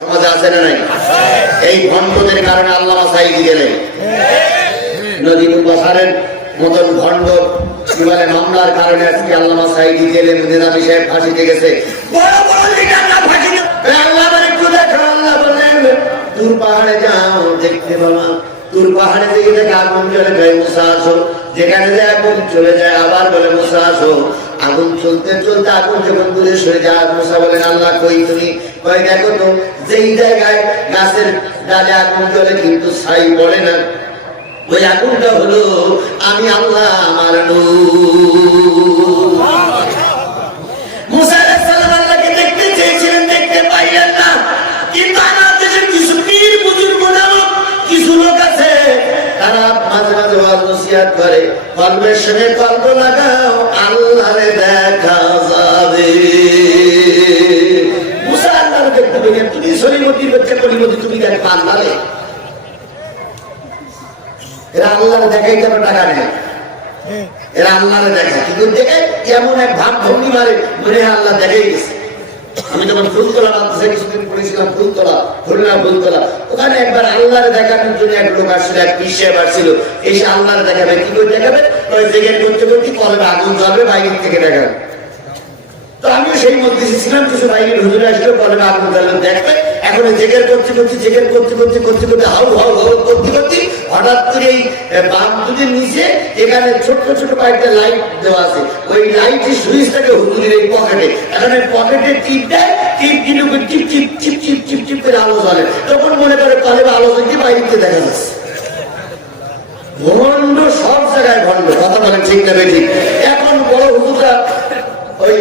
সমাজে আছে না নাই? এই ভণ্ডদের কারণে আল্লামা সাঈদী গেলেন নদীপুর বাসারের মতন ভণ্ড বিমানে মামলার কারণে আজকে আল্লামা সাঈদী গেলেন। নিজামী সাহেব ফাঁসিতে গেছে। আল্লাহ একটু দেখো, আল্লাহ বলেন তুর পাহাড়ে যাও, দেখতে পাবা তুর পাহাড়ে থেকে দেখে আগুন চলে যায়, মুসা আসো। যেখানে যায় আগুন চলে যায়, আবার বলে মুসা আসো। আগুন চলতে চলতে আগুন যখন দূরে সরে যায়, মুসা বলেন আল্লাহ কই তুমি? কই দেখো তো, যেই জায়গায় গাছের ডালে আগুন জ্বলে কিন্তু ছাই পড়ে না, ওই আগুনটা হলো আমি আল্লাহ, আমার নূর। মুসা আলাইহিস সালাম আল্লাহকে দেখতে চেয়েছিলেন, দেখতে পাইলেন না। কিন্তু আমার দেশের কিছু পীর বুজুর্গ নামক কিছু লোক আছে, তারা মাঝে মাঝে ওয়াজ নসিহত করে, কলবের সঙ্গে কলব লাগাও, আল্লাহরে দেখা যাবে। মুসা আল্লাহরে দেখতে পেলেন, তুমি সলিমতির বাচ্চা কলিমতি, তুমি দেখো আল্লাহরে। এরা আল্লাহরে দেখাই কেন টাকা নেয়? এরা আল্লাহরে দেখে, কিন্তু দেখে এমন এক ভাব ভঙ্গি মারে, মনে হয় আল্লাহ দেখেই গেছে। আমি যখন ফুলতলা মাদ্রাসা কিছুদিন পড়েছিলাম, ফুলতলা খুলনা ফুলতলা, ওখানে একবার আল্লাহরে দেখানোর জন্য এক লোক আসছিল, এক পীর সাহেব আসছিল। এসে আল্লাহরে দেখাবে, কি করে দেখাবে? ওই জেগের করতে করতে কলবে আগুন জ্বলবে, বাইরের থেকে দেখাবে। তো আমিও সেই মধ্যে ছিলাম, কিছু বাইরের হুজুরে আসলো, কলবে আগুন জ্বলবে দেখবে। এখন জেগের করতে করতে জেগের করতে করতে করতে করতে হাউ হাউ হাউ করতে করতে হঠাৎ করে এই বাম দুটির নিচে এখানে ছোট্ট ছোট কয়েকটা লাইট দেওয়া আছে, ওই লাইটের সুইচটাকে হুজুরের এই পকেটে, এখন এই পকেটে টিপ দেয়, টিপ দিলে টিপ টিপ টিপ টিপ টিপ টিপ করে আলো জ্বলে। তখন মনে করে কলবে আলো জ্বলতে বাইরে দেখা যাচ্ছে। ভণ্ড সব জায়গায় ভণ্ড, কথা বলেন ঠিক না বেঠিক? এখন বড় হুজুররা ওই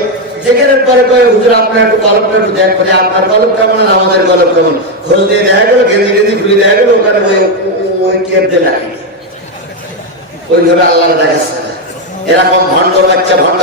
জেগের পরে কয়ে, হুজুর আপনার একটু কলমটা একটু দেখ, করে আপনার কলম কেমন আর আমাদের কলম কেমন? খোঁজ দিয়ে দেখা গেলো, গেঁজি গেঁজি খুলে দেখা গেলো, ওখানে ওই টেপ দিয়ে লাগে, ওইভাবে আল্লাহ দেখাচ্ছে না। এরকম ভণ্ড বাচ্চা ভণ্ড